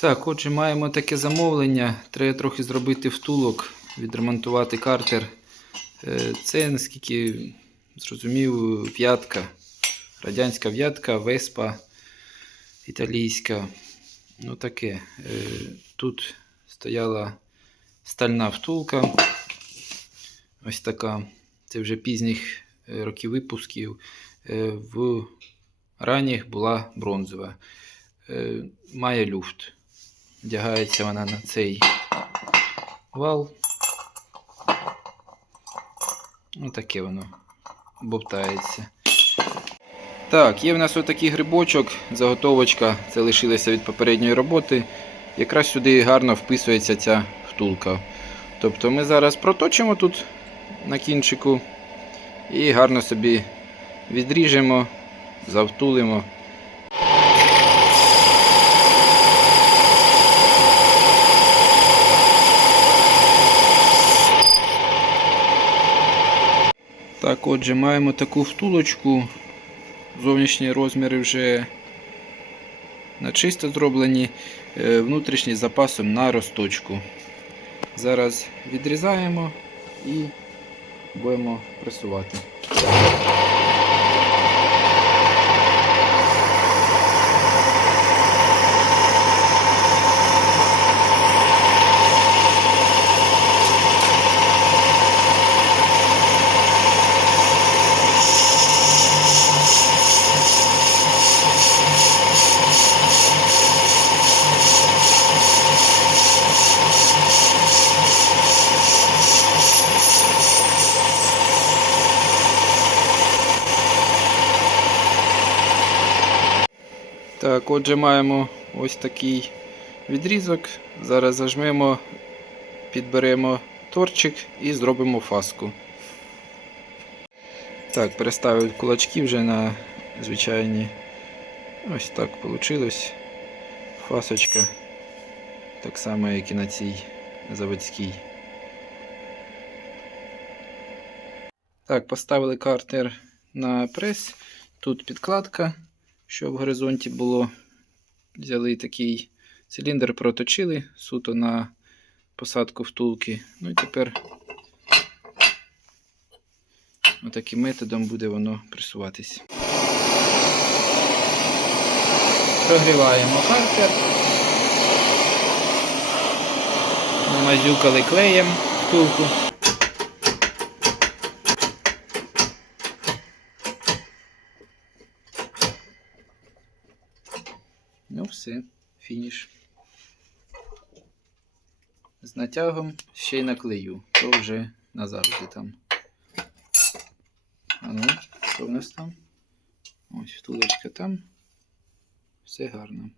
Так, отже, маємо таке замовлення. Треба трохи зробити втулок, відремонтувати картер. Е, Це, наскільки зрозумів, в'ятка. Радянська в'ятка, веспа італійська. Ну таке. Е, Тут стояла стальна втулка. Ось така. Це вже пізніх е, років випусків. В ранніх була бронзова. Має люфт. Вдягається вона на цей вал. Ось таке воно бовтається. Так, є в нас отакий грибочок, заготовочка, це лишилося від попередньої роботи. Якраз сюди гарно вписується ця втулка. Тобто ми зараз проточимо тут на кінчику і гарно собі відріжемо, завтулимо. Так, отже, маємо таку втулочку. Зовнішні розміри вже на чисто зроблені, е, внутрішні з запасом на розточку. Зараз відрізаємо і будемо пресувати. Так, отже, маємо ось такий відрізок. Зараз зажмемо, підберемо торчик і зробимо фаску. Так, переставив кулачки вже на звичайні. Ось так вийшло. Фасочка. Так само, як і на цій заводській. Так, поставили картер на прес. Тут підкладка що в горизонті було. Взяли такий циліндр, проточили суто на посадку втулки. Ну і тепер отаким методом буде воно пресуватись. Прогріваємо картер. Намазюкали клеєм втулку. Ну, все, фініш. З натягом ще й наклею. То вже назавжди там. А ну, що в нас там? Ось втулочка там. Все гарно.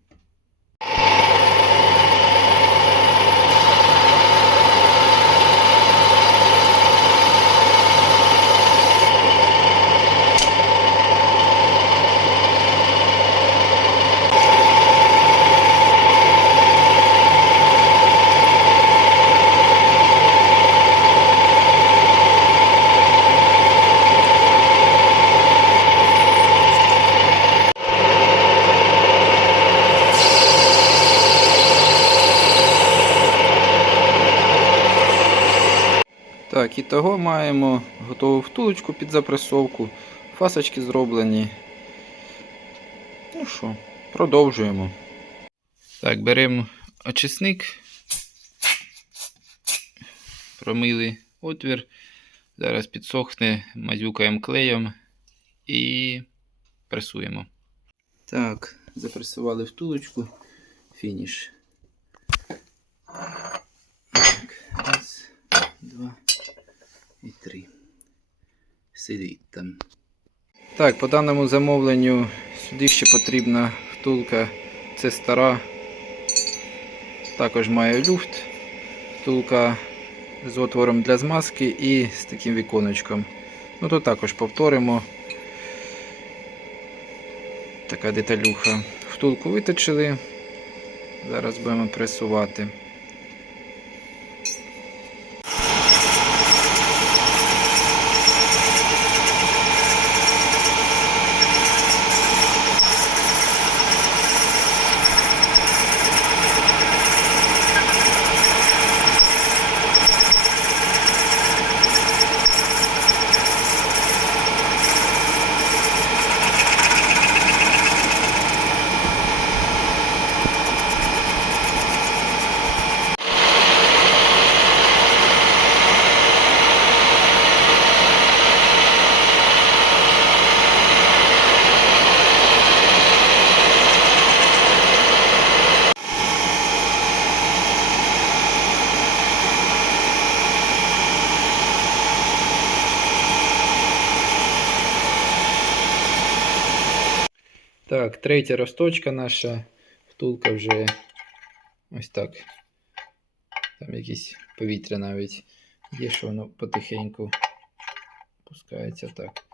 Так, і того маємо готову втулочку під запресовку. Фасочки зроблені. Ну що, продовжуємо. Так, беремо очисник. Промили отвір. Зараз підсохне, мазюкаємо клеєм і пресуємо. Так, запресували втулочку. Фініш. Так, раз, два і три. Сидить. Так, по даному замовленню сюди ще потрібна втулка. Це стара. Також має люфт. Втулка з отвором для змазки і з таким віконечком. Ну тут також повторимо. Така деталюха. Втулку виточили. Зараз будемо пресувати. Так, третя росточка наша. Втулка вже ось так. Там якісь повітря навіть є, що воно потихеньку пускається так.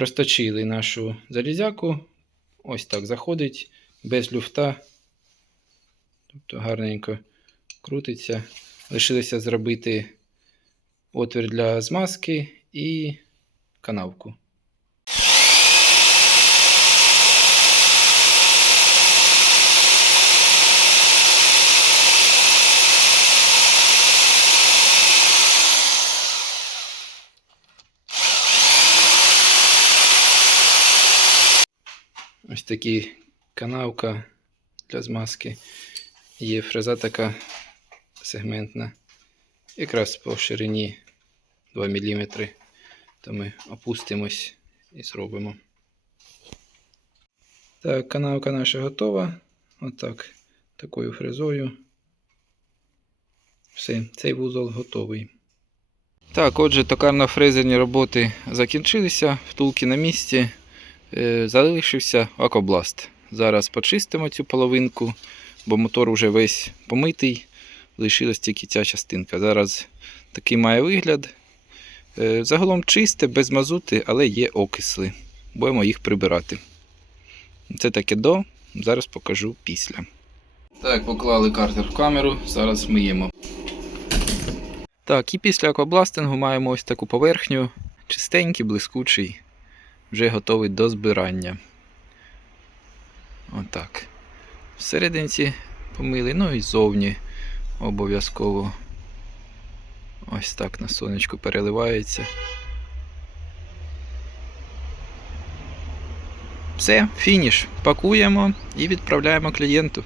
Розточили нашу залізяку. Ось так заходить без люфта. Тобто гарненько крутиться. Лишилося зробити отвір для змазки і канавку. Такі канавка для змазки. Є фреза така сегментна. Якраз по ширині 2 мм. То ми опустимось і зробимо. Так, канавка наша готова. Отак. Такою фрезою. Все, цей вузол готовий. Так, отже, токарно-фрезерні роботи закінчилися, втулки на місці. Е, Залишився акобласт. Зараз почистимо цю половинку, бо мотор уже весь помитий. Лишилась тільки ця частинка. Зараз такий має вигляд. Е, Загалом чисте, без мазути, але є окисли. Будемо їх прибирати. Це таке до. Зараз покажу після. Так, поклали картер в камеру, зараз миємо. Так, і після аквабластингу маємо ось таку поверхню. Чистенький, блискучий вже готовий до збирання. Отак. Всерединці помили, ну і ззовні обов'язково. Ось так на сонечку переливається. Все, фініш. Пакуємо і відправляємо клієнту.